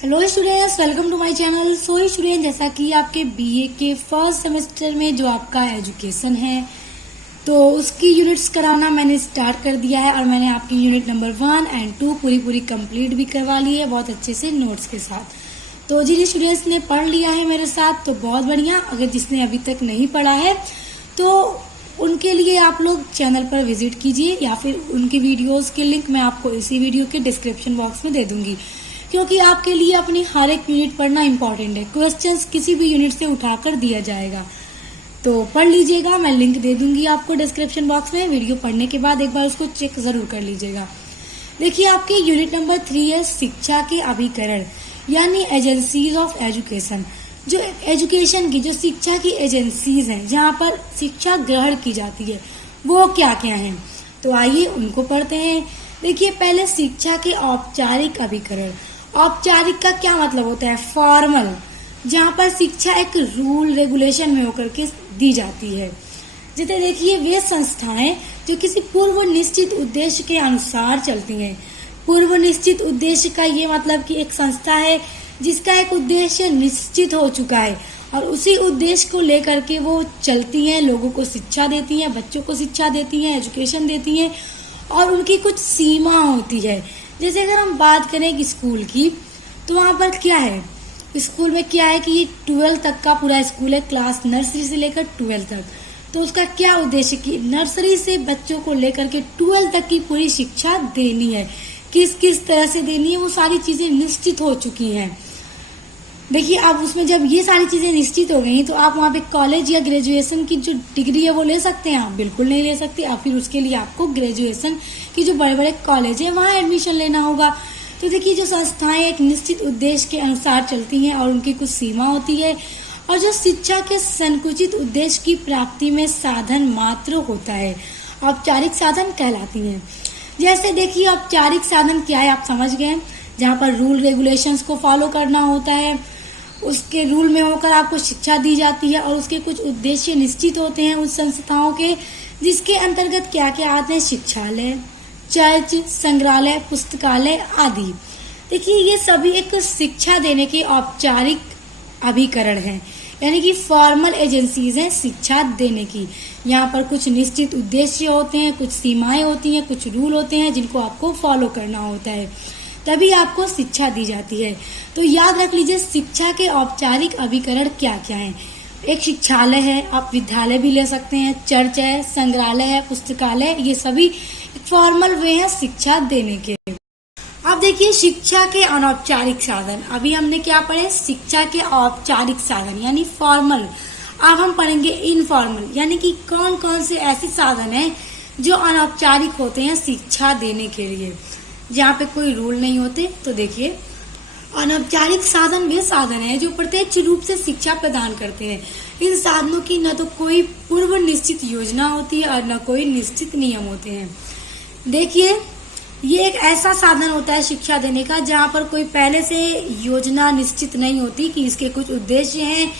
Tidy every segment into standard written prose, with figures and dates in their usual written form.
Hello students, welcome to my channel. So student, जैसा कि आपके बीए के फर्स्ट सेमेस्टर में जो आपका एजुकेशन है तो उसकी यूनिट्स कराना मैंने स्टार्ट कर दिया है और मैंने आपकी यूनिट नंबर 1 एंड 2 पूरी कंप्लीट भी करवा ली है बहुत अच्छे से नोट्स के साथ। तो जिन स्टूडेंट्स ने पढ़ लिया है मेरे साथ तो बहुत बढ़िया, अगर जिसने अभी तक नहीं पढ़ा है तो उनके लिए आप लोग चैनल पर विजिट कीजिए या फिर उनकी वीडियोस के लिंक मैं आपको इसी वीडियो के डिस्क्रिप्शन बॉक्स में दे दूंगी, क्योंकि आपके लिए अपनी हर एक यूनिट पढ़ना इम्पोर्टेंट है। क्वेश्चंस किसी भी यूनिट से उठाकर दिया जाएगा तो पढ़ लीजिएगा। मैं लिंक दे दूंगी आपको डिस्क्रिप्शन बॉक्स में। वीडियो पढ़ने के बाद एक बार उसको चेक जरूर कर लीजिएगा। देखिए, आपके यूनिट नंबर 3 है शिक्षा के अभिकरण यानी एजेंसीज ऑफ एजुकेशन। जो एजुकेशन की, जो शिक्षा की एजेंसीज हैं जहाँ पर शिक्षा ग्रहण की जाती है वो क्या क्या हैं, तो आइए उनको पढ़ते हैं। देखिए, पहले शिक्षा के औपचारिक अभिकरण। औपचारिक का क्या मतलब होता है? फॉर्मल, जहाँ पर शिक्षा एक रूल रेगुलेशन में होकर के दी जाती है। जैसे देखिए, वे संस्थाएं जो किसी पूर्व निश्चित उद्देश्य के अनुसार चलती हैं। पूर्व निश्चित उद्देश्य का ये मतलब कि एक संस्था है जिसका एक उद्देश्य निश्चित हो चुका है और उसी उद्देश्य को लेकर के वो चलती हैं, लोगों को शिक्षा देती हैं, बच्चों को शिक्षा देती हैं, एजुकेशन देती हैं और उनकी कुछ सीमा होती है। जैसे अगर हम बात करें कि स्कूल की, तो वहाँ पर क्या है, स्कूल में क्या है कि ये 12 तक का पूरा स्कूल है, क्लास नर्सरी से लेकर 12 तक। तो उसका क्या उद्देश्य कि नर्सरी से बच्चों को लेकर के 12 तक की पूरी शिक्षा देनी है। किस किस तरह से देनी है वो सारी चीजें निश्चित हो चुकी हैं। देखिए, अब उसमें जब ये सारी चीजें निश्चित हो गई तो आप वहाँ पे कॉलेज या ग्रेजुएशन की जो डिग्री है वो ले सकते हैं? आप बिल्कुल नहीं ले सकते। और फिर उसके लिए आपको ग्रेजुएशन की जो बड़े बड़े कॉलेज है वहाँ एडमिशन लेना होगा। तो देखिए, जो संस्थाएं एक निश्चित उद्देश्य के अनुसार चलती हैं और उनकी कुछ सीमा होती है और जो शिक्षा के संकुचित उद्देश्य की प्राप्ति में साधन मात्र होता है, औपचारिक साधन कहलाती हैं। जैसे देखिए, औपचारिक साधन क्या है आप समझ गए, जहाँ पर रूल रेगुलेशंस को फॉलो करना होता है, उसके रूल में होकर आपको शिक्षा दी जाती है और उसके कुछ उद्देश्य निश्चित होते हैं उस संस्थाओं के, जिसके अंतर्गत क्या क्या आते हैं? शिक्षालय, चर्च, संग्रहालय, पुस्तकालय आदि। देखिए, ये सभी एक शिक्षा देने के औपचारिक अभिकरण हैं, यानी कि फॉर्मल एजेंसीज हैं शिक्षा देने की। यहाँ पर कुछ निश्चित उद्देश्य होते हैं, कुछ सीमाएं होती हैं, कुछ रूल होते हैं जिनको आपको फॉलो करना होता है, तभी आपको शिक्षा दी जाती है। तो याद रख लीजिए, शिक्षा के औपचारिक अभिकरण क्या क्या हैं। एक शिक्षालय है, आप विद्यालय भी ले सकते हैं, चर्च है, संग्रहालय है, पुस्तकालय, ये सभी फॉर्मल वे हैं शिक्षा देने के। अब देखिए, शिक्षा के अनौपचारिक साधन। अभी हमने क्या पढ़े? शिक्षा के औपचारिक साधन यानी फॉर्मल। अब हम पढ़ेंगे इनफॉर्मल, यानी कि कौन कौन से ऐसे साधन हैं जो अनौपचारिक होते हैं शिक्षा देने के लिए, जहाँ पे कोई रूल नहीं होते। तो देखिए, अनौपचारिक साधन वे साधन है जो प्रत्यक्ष रूप से शिक्षा प्रदान करते हैं। इन साधनों की न तो कोई पूर्व निश्चित योजना होती है और न कोई निश्चित नियम होते हैं। देखिए, ये एक ऐसा साधन होता है शिक्षा देने का जहाँ पर कोई पहले से योजना निश्चित नहीं होती कि इसके कुछ उद्देश्य हैं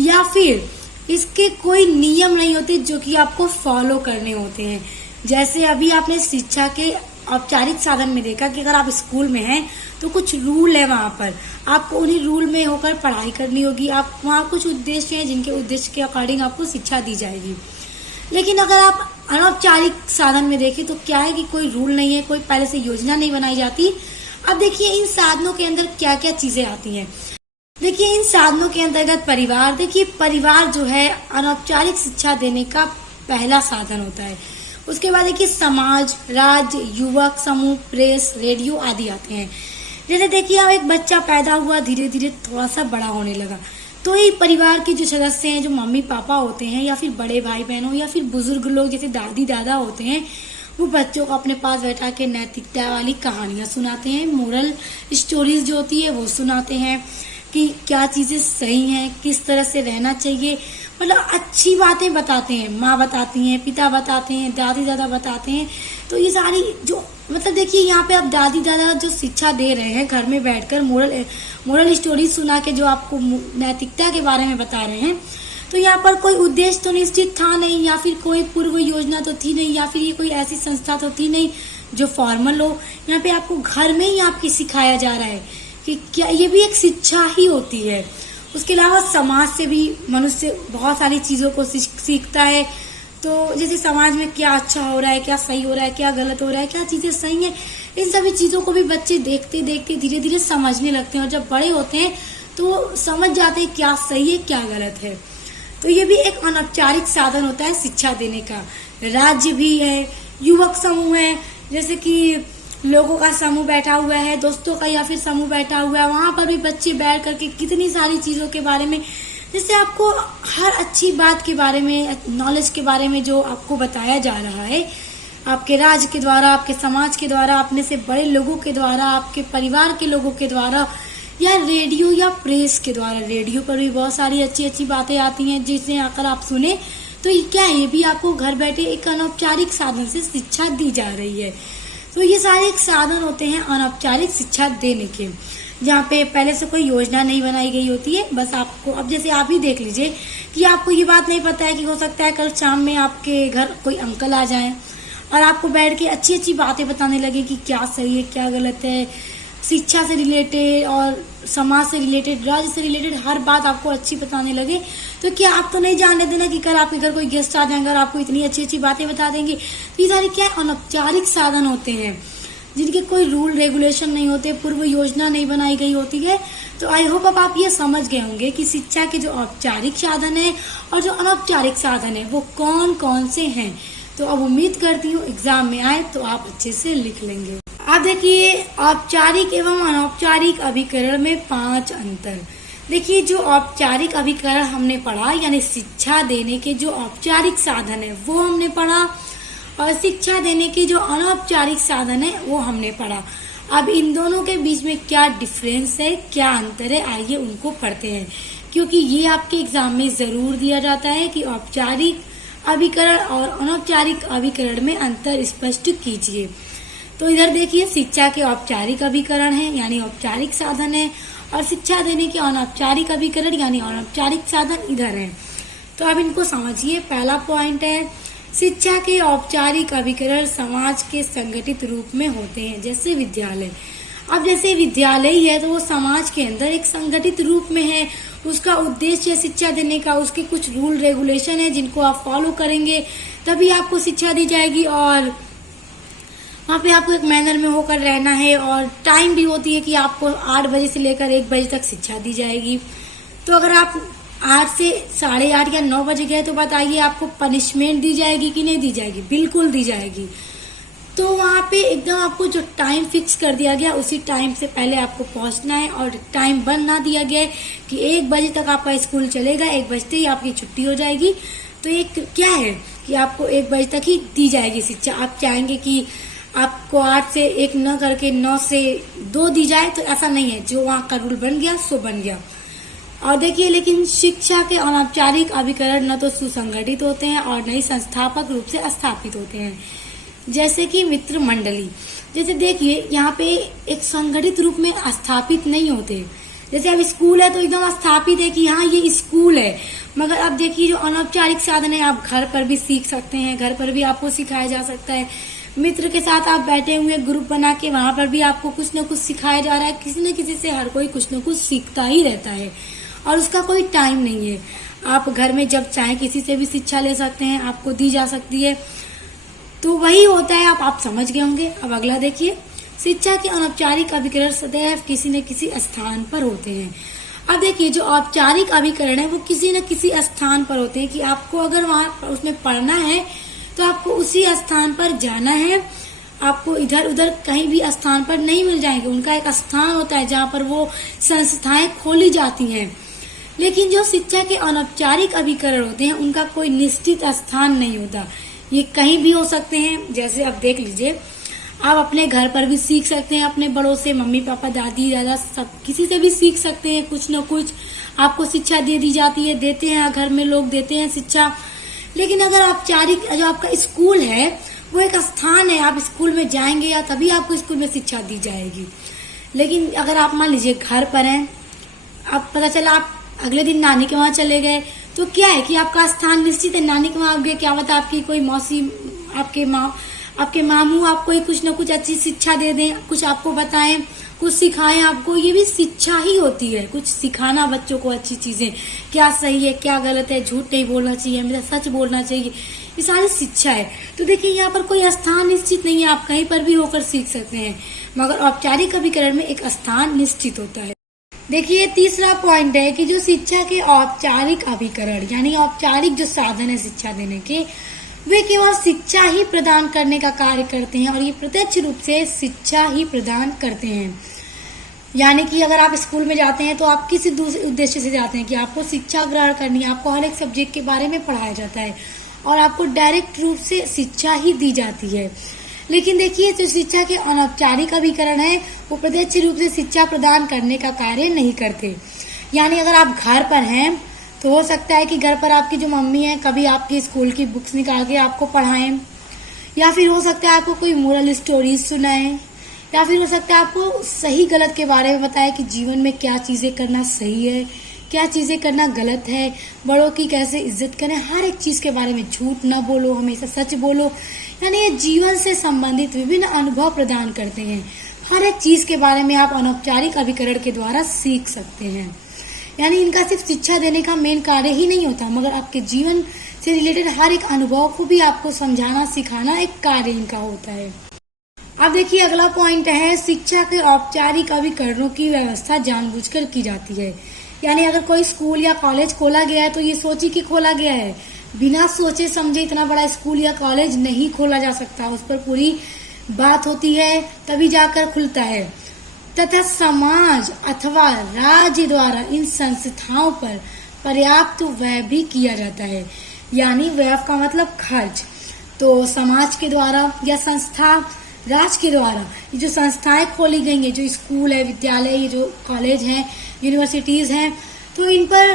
या फिर इसके कोई नियम नहीं होते जो कि आपको फॉलो करने होते हैं। जैसे अभी आपने शिक्षा के औपचारिक साधन में देखा कि अगर आप स्कूल में हैं तो कुछ रूल है, वहाँ पर आपको उन्हीं रूल में होकर पढ़ाई करनी होगी। आप वहाँ कुछ उद्देश्य हैं जिनके उद्देश्य के अकॉर्डिंग आपको शिक्षा दी जाएगी। लेकिन अगर आप अनौपचारिक साधन में देखें तो क्या है कि कोई रूल नहीं है, कोई पहले से योजना नहीं बनाई जाती। अब देखिए, इन साधनों के अंदर क्या क्या चीजें आती हैं। देखिए, इन साधनों के अंतर्गत परिवार। देखिए, परिवार जो है अनौपचारिक शिक्षा देने का पहला साधन होता है। उसके बाद देखिए, समाज, राज्य, युवक समूह, प्रेस, रेडियो आदि आते हैं। जैसे देखिए, अब एक बच्चा पैदा हुआ, धीरे धीरे थोड़ा सा बड़ा होने लगा, तो ये परिवार के जो सदस्य हैं, जो मम्मी पापा होते हैं या फिर बड़े भाई बहन हो या फिर बुजुर्ग लोग जैसे दादी दादा होते हैं, वो बच्चों को अपने पास बैठा के नैतिकता वाली कहानियां सुनाते हैं, मोरल स्टोरीज जो होती है वो सुनाते हैं कि क्या चीजें सही हैं, किस तरह से रहना चाहिए, मतलब अच्छी बातें बताते हैं। माँ बताती हैं, पिता बताते हैं, दादी दादा बताते हैं। तो ये सारी जो मतलब देखिए, यहाँ पे अब दादी दादा जो शिक्षा दे रहे हैं घर में बैठकर मोरल स्टोरीज सुना के जो आपको नैतिकता के बारे में बता रहे हैं, तो यहाँ पर कोई उद्देश्य तो निश्चित था नहीं या फिर कोई पूर्व योजना तो थी नहीं या फिर ये कोई ऐसी संस्था तो थी नहीं जो फॉर्मल हो। यहाँ पे आपको घर में ही आपकी सिखाया जा रहा है कि क्या ये भी एक शिक्षा ही होती है। उसके अलावा समाज से भी मनुष्य बहुत सारी चीज़ों को सीखता है। तो जैसे समाज में क्या अच्छा हो रहा है, क्या सही हो रहा है, क्या गलत हो रहा है, क्या चीज़ें सही हैं, इन सभी चीज़ों को भी बच्चे देखते देखते धीरे धीरे समझने लगते हैं और जब बड़े होते हैं तो समझ जाते हैं क्या सही है क्या गलत है। तो ये भी एक अनौपचारिक साधन होता है शिक्षा देने का। राज्य भी है, युवक समूह है, जैसे कि लोगों का समूह बैठा हुआ है, दोस्तों का या फिर समूह बैठा हुआ है, वहां पर भी बच्चे बैठ करके कितनी सारी चीज़ों के बारे में, जैसे आपको हर अच्छी बात के बारे में, नॉलेज के बारे में जो आपको बताया जा रहा है, आपके राज्य के द्वारा, आपके समाज के द्वारा, अपने से बड़े लोगों के द्वारा, आपके परिवार के लोगों के द्वारा, या रेडियो या प्रेस के द्वारा। रेडियो पर भी बहुत सारी अच्छी अच्छी बातें आती हैं जिसे आकर आप सुने तो क्या है, ये भी आपको घर बैठे एक अनौपचारिक साधन से शिक्षा दी जा रही है। तो ये सारे एक साधन होते हैं अनौपचारिक शिक्षा देने के, जहाँ पे पहले से कोई योजना नहीं बनाई गई होती है। बस आपको, अब जैसे आप ही देख लीजिए कि आपको ये बात नहीं पता है कि हो सकता है कल शाम में आपके घर कोई अंकल आ जाएं और आपको बैठ के अच्छी अच्छी बातें बताने लगे कि क्या सही है क्या गलत है, शिक्षा से रिलेटेड और समाज से रिलेटेड, राज्य से रिलेटेड हर बात आपको अच्छी बताने लगे। तो क्या आप तो नहीं जानने देना कि कल आपके घर कोई गेस्ट आ जाएंगे और आपको इतनी अच्छी अच्छी बातें बता देंगे। तो ये सारे क्या अनौपचारिक साधन होते हैं जिनके कोई रूल रेगुलेशन नहीं होते, पूर्व योजना नहीं बनाई गई होती है। तो आई होप अब आप ये समझ गए होंगे कि शिक्षा के जो औपचारिक साधन है और जो अनौपचारिक साधन है वो कौन कौन से हैं। तो अब उम्मीद करती हूँ एग्जाम में आए तो आप अच्छे से लिख लेंगे। अब देखिए औपचारिक एवं अनौपचारिक अभिकरण में 5 अंतर। देखिए जो औपचारिक अभिकरण हमने पढ़ा, यानी शिक्षा देने के जो औपचारिक साधन है वो हमने पढ़ा, और शिक्षा देने के जो अनौपचारिक साधन है वो हमने पढ़ा। अब इन दोनों के बीच में क्या डिफरेंस है, क्या अंतर है, आइए उनको पढ़ते हैं, क्योंकि ये आपके एग्जाम में जरूर दिया जाता है कि औपचारिक अभिकरण और अनौपचारिक अभिकरण में अंतर स्पष्ट कीजिए। तो इधर देखिए शिक्षा के औपचारिक अभिकरण है यानी औपचारिक साधन है, और शिक्षा देने के अनौपचारिक अभिकरण यानी अनौपचारिक साधन इधर है। तो अब इनको समझिए। पहला पॉइंट है शिक्षा के औपचारिक अभिकरण समाज के संगठित रूप में होते हैं, जैसे विद्यालय। अब जैसे विद्यालय ही है तो वो समाज के अंदर एक संगठित रूप में है, उसका उद्देश्य शिक्षा देने का, उसके कुछ रूल रेगुलेशन है जिनको आप फॉलो करेंगे तभी आपको शिक्षा दी जाएगी, और वहाँ पे आपको एक मैनर में होकर रहना है, और टाइम भी होती है कि आपको 8 बजे से लेकर 1 बजे तक शिक्षा दी जाएगी। तो अगर आप 8 से 8:30 या 9 बजे गए तो बताइए आपको पनिशमेंट दी जाएगी कि नहीं दी जाएगी? बिल्कुल दी जाएगी। तो वहाँ पे एकदम आपको जो टाइम फिक्स कर दिया गया उसी टाइम से पहले आपको पहुँचना है, और टाइम बंद ना दिया गया है कि 1 बजे तक आपका स्कूल चलेगा, 1 बजते ही आपकी छुट्टी हो जाएगी। तो एक क्या है कि आपको 1 बजे तक ही दी जाएगी शिक्षा। आप चाहेंगे कि आपको 8 से 1 न करके 9 से 2 दी जाए, तो ऐसा नहीं है। जो वहाँ का रूल बन गया सो बन गया। और देखिए लेकिन शिक्षा के अनौपचारिक अभिकरण न तो सुसंगठित होते हैं और न ही संस्थापक रूप से स्थापित होते हैं, जैसे कि मित्र मंडली। जैसे देखिए यहाँ पे एक संगठित रूप में स्थापित नहीं होते। जैसे अब स्कूल है तो एकदम स्थापित है कि हाँ ये स्कूल है, मगर अब देखिए जो अनौपचारिक साधन है आप घर पर भी सीख सकते हैं, घर पर भी आपको सिखाया जा सकता है। मित्र के साथ आप बैठे हुए ग्रुप बना के वहां पर भी आपको कुछ न कुछ सिखाया जा रहा है। किसी न किसी से हर कोई कुछ न कुछ सीखता ही रहता है और उसका कोई टाइम नहीं है। आप घर में जब चाहे किसी से भी शिक्षा ले सकते हैं, आपको दी जा सकती है। तो वही होता है, आप समझ गए होंगे। अब अगला देखिए, शिक्षा के अनौपचारिक अभिकरण सदैव किसी न किसी स्थान पर होते हैं। अब देखिए जो औपचारिक अभिकरण है वो किसी न किसी स्थान पर होते हैं कि आपको अगर वहां उसमें पढ़ना है तो आपको उसी स्थान पर जाना है। आपको इधर उधर कहीं भी स्थान पर नहीं मिल जाएंगे। उनका एक स्थान होता है जहाँ पर वो संस्थाएं खोली जाती हैं। लेकिन जो शिक्षा के अनौपचारिक अभिकरण होते हैं उनका कोई निश्चित स्थान नहीं होता, ये कहीं भी हो सकते हैं। जैसे अब देख लीजिए, आप अपने घर पर भी सीख सकते हैं, अपने बड़ों से, मम्मी पापा दादी दादा सब किसी से भी सीख सकते हैं। कुछ न कुछ आपको शिक्षा दे दी जाती है, देते हैं घर में लोग देते हैं शिक्षा। लेकिन अगर औपचारिक जो आपका स्कूल है वो एक स्थान है, आप स्कूल में जाएंगे या तभी आपको स्कूल में शिक्षा दी जाएगी। लेकिन अगर आप मान लीजिए घर पर हैं, अब पता चला आप अगले दिन नानी के वहां चले गए, तो क्या है कि आपका स्थान निश्चित है। नानी के वहां आप गए, क्या पता आपकी कोई मौसी, आपके माँ, आपके मामू आपको ही कुछ न कुछ अच्छी शिक्षा दे दें, कुछ आपको बताएं, कुछ सिखाएं आपको, ये भी शिक्षा ही होती है। कुछ सिखाना बच्चों को अच्छी चीजें, क्या सही है क्या गलत है, झूठ नहीं बोलना चाहिए, हमेशा सच बोलना चाहिए, ये सारी शिक्षा है। तो देखिए यहाँ पर कोई स्थान निश्चित नहीं है, आप कहीं पर भी होकर सीख सकते हैं, मगर औपचारिक अभिकरण में एक स्थान निश्चित होता है। देखिए तीसरा पॉइंट है कि जो शिक्षा के औपचारिक अभिकरण यानी औपचारिक जो साधन है शिक्षा देने के, वे केवल शिक्षा ही प्रदान करने का कार्य करते हैं और ये प्रत्यक्ष रूप से शिक्षा ही प्रदान करते हैं। यानी कि अगर आप स्कूल में जाते हैं तो आप किसी दूसरे उद्देश्य से जाते हैं कि आपको शिक्षा ग्रहण करनी है, आपको हर एक सब्जेक्ट के बारे में पढ़ाया जाता है और आपको डायरेक्ट रूप से शिक्षा ही दी जाती है। लेकिन देखिए जो शिक्षा के अनौपचारिक अभिकरण है वो प्रत्यक्ष रूप से शिक्षा प्रदान करने का कार्य नहीं करते। यानी अगर आप घर पर हैं तो हो सकता है कि घर पर आपकी जो मम्मी है कभी आपकी स्कूल की बुक्स निकाल के आपको पढ़ाएं, या फिर हो सकता है आपको कोई मोरल स्टोरीज सुनाएं, या फिर हो सकता है आपको सही गलत के बारे में बताएं कि जीवन में क्या चीजें करना सही है, क्या चीजें करना गलत है, बड़ों की कैसे इज्जत करें, हर एक चीज के बारे में झूठ ना बोलो, हमेशा सच बोलो। यानी ये जीवन से संबंधित विभिन्न अनुभव प्रदान करते हैं। हर एक चीज के बारे में आप अनौपचारिक अभिकरण के द्वारा सीख सकते हैं। यानी इनका सिर्फ शिक्षा देने का मेन कार्य ही नहीं होता, मगर आपके जीवन से रिलेटेड हर एक अनुभव को भी आपको समझाना सिखाना एक कार्य इनका होता है। अब देखिए अगला पॉइंट है शिक्षा के औपचारिक अभिकरणों की व्यवस्था जानबूझकर की जाती है। यानी अगर कोई स्कूल या कॉलेज खोला गया है तो ये सोची कि खोला गया है, बिना सोचे समझे इतना बड़ा स्कूल या कॉलेज नहीं खोला जा सकता, उस पर पूरी बात होती है तभी जाकर खुलता है। तथा समाज अथवा राज्य द्वारा इन संस्थाओं पर पर्याप्त व्यय भी किया जाता है। यानी व्यय का मतलब खर्च। तो समाज के द्वारा या संस्था राज्य के द्वारा ये जो संस्थाएं खोली गई हैं, जो स्कूल है, विद्यालय, ये जो कॉलेज हैं, यूनिवर्सिटीज हैं, तो इन पर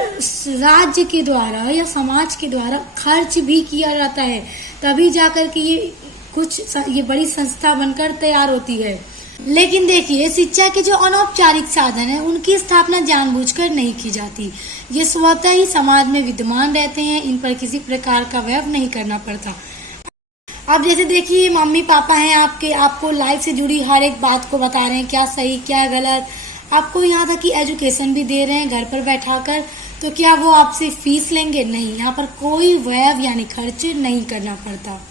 राज्य के द्वारा या समाज के द्वारा खर्च भी किया जाता है, तभी जाकर के ये बड़ी संस्था बनकर तैयार होती है। लेकिन देखिए शिक्षा के जो अनौपचारिक साधन है उनकी स्थापना जानबूझकर नहीं की जाती, ये स्वतः ही समाज में विद्यमान रहते हैं, इन पर किसी प्रकार का व्यय नहीं करना पड़ता। अब जैसे देखिए मम्मी पापा हैं आपके, आपको लाइफ से जुड़ी हर एक बात को बता रहे हैं, क्या सही क्या गलत, आपको यहाँ तक कि एजुकेशन भी दे रहे हैं घर पर बैठाकर, तो क्या वो आपसे फीस लेंगे? नहीं, यहाँ पर कोई व्यय यानी खर्च नहीं करना पड़ता।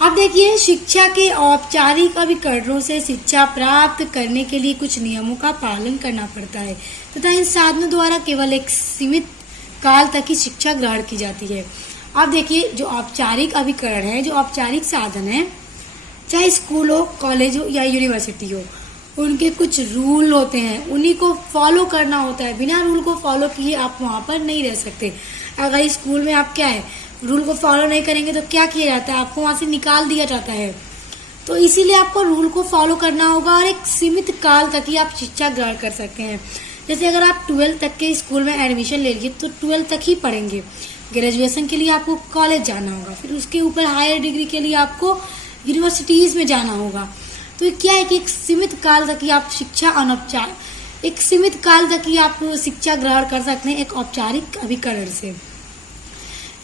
अब देखिए शिक्षा के औपचारिक अभिकरणों से शिक्षा प्राप्त करने के लिए कुछ नियमों का पालन करना पड़ता है तथा इन साधनों द्वारा केवल एक सीमित काल तक ही शिक्षा ग्रहण की जाती है। अब देखिए जो औपचारिक अभिकरण है, जो औपचारिक साधन है, चाहे स्कूल हो, कॉलेज हो या यूनिवर्सिटी हो, उनके कुछ रूल होते हैं, उन्हीं को फॉलो करना होता है। बिना रूल को फॉलो किए आप वहां पर नहीं रह सकते। अगर स्कूल में आप क्या है रूल को फॉलो नहीं करेंगे तो क्या किया जाता है, आपको वहां से निकाल दिया जाता है। तो इसीलिए आपको रूल को फॉलो करना होगा और एक सीमित काल तक ही आप शिक्षा ग्रहण कर सकते हैं। जैसे अगर आप 12th तक के स्कूल में एडमिशन ले लीजिए तो 12th तक ही पढ़ेंगे। ग्रेजुएशन के लिए आपको कॉलेज जाना होगा, फिर उसके ऊपर हायर डिग्री के लिए आपको यूनिवर्सिटीज में जाना होगा। तो क्या है कि एक सीमित काल तक ही आप एक सीमित काल तक ही आप शिक्षा ग्रहण कर सकते हैं एक औपचारिक अभिकरण से।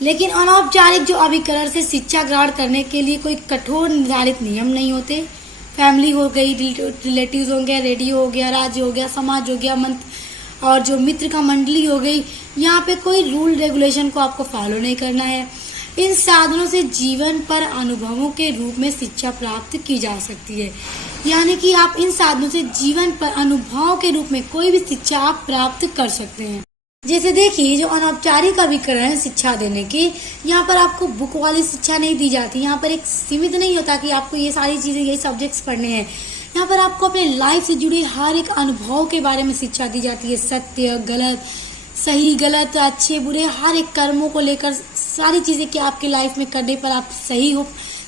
लेकिन अनौपचारिक जो अभिकरण से शिक्षा ग्रहण करने के लिए कोई कठोर निर्धारित नियम नहीं होते। फैमिली हो गई, रिलेटिव्स हो गया, रेडियो हो गया, राज्य हो गया, समाज हो गया, और जो मित्र का मंडली हो गई, यहाँ पे कोई रूल रेगुलेशन को आपको फॉलो नहीं करना है। इन साधनों से जीवन पर अनुभवों के रूप में शिक्षा प्राप्त की जा सकती है। यानी कि आप इन साधनों से जीवन पर अनुभवों के रूप में कोई भी शिक्षा आप प्राप्त कर सकते हैं। जैसे देखिए जो अनौपचारिक अभिकरण है शिक्षा देने की, यहाँ पर आपको बुक वाली शिक्षा नहीं दी जाती। यहाँ पर एक सीमित नहीं होता कि आपको ये सारी चीजें, यही सब्जेक्ट्स पढ़ने हैं। यहाँ पर आपको अपने लाइफ से जुड़े हर एक अनुभव के बारे में शिक्षा दी जाती है। सत्य गलत, सही गलत, अच्छे बुरे, हर एक कर्मों को लेकर सारी चीजें, कि आपके लाइफ में करने पर आप सही हो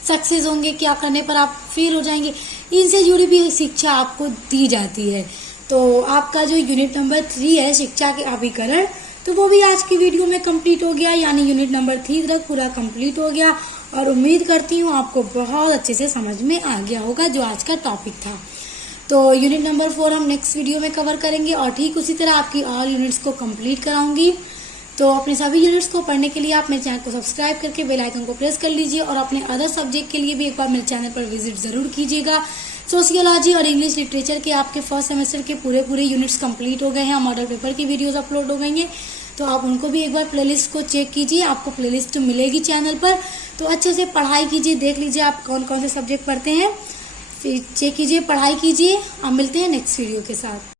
सक्सेस होंगे, क्या करने पर आप फेल हो जाएंगे, इनसे जुड़ी भी शिक्षा आपको दी जाती है। तो आपका जो यूनिट नंबर 3 है शिक्षा के अभिकरण, तो वो भी आज की वीडियो में कंप्लीट हो गया। यानी यूनिट नंबर 3 तक पूरा कंप्लीट हो गया और उम्मीद करती हूँ आपको बहुत अच्छे से समझ में आ गया होगा जो आज का टॉपिक था। तो यूनिट नंबर 4 हम नेक्स्ट वीडियो में कवर करेंगे और ठीक उसी तरह आपकी ऑल यूनिट्स को कंप्लीट कराऊंगी। तो अपने सभी यूनिट्स को पढ़ने के लिए आप मेरे चैनल को सब्सक्राइब करके बेल आइकन को प्रेस कर लीजिए और अपने अदर सब्जेक्ट के लिए भी एक बार मेरे चैनल पर विजिट जरूर कीजिएगा। सोशियोलॉजी और इंग्लिश लिटरेचर के आपके फर्स्ट सेमेस्टर के पूरे यूनिट्स कंप्लीट हो गए हैं, मॉडल पेपर की वीडियोस अपलोड हो गई हैं, तो आप उनको भी एक बार प्लेलिस्ट को चेक कीजिए, आपको प्लेलिस्ट मिलेगी चैनल पर। तो अच्छे से पढ़ाई कीजिए, देख लीजिए आप कौन कौन से सब्जेक्ट पढ़ते हैं, फिर चेक कीजिए, पढ़ाई कीजिए। आप मिलते हैं नेक्स्ट वीडियो के साथ।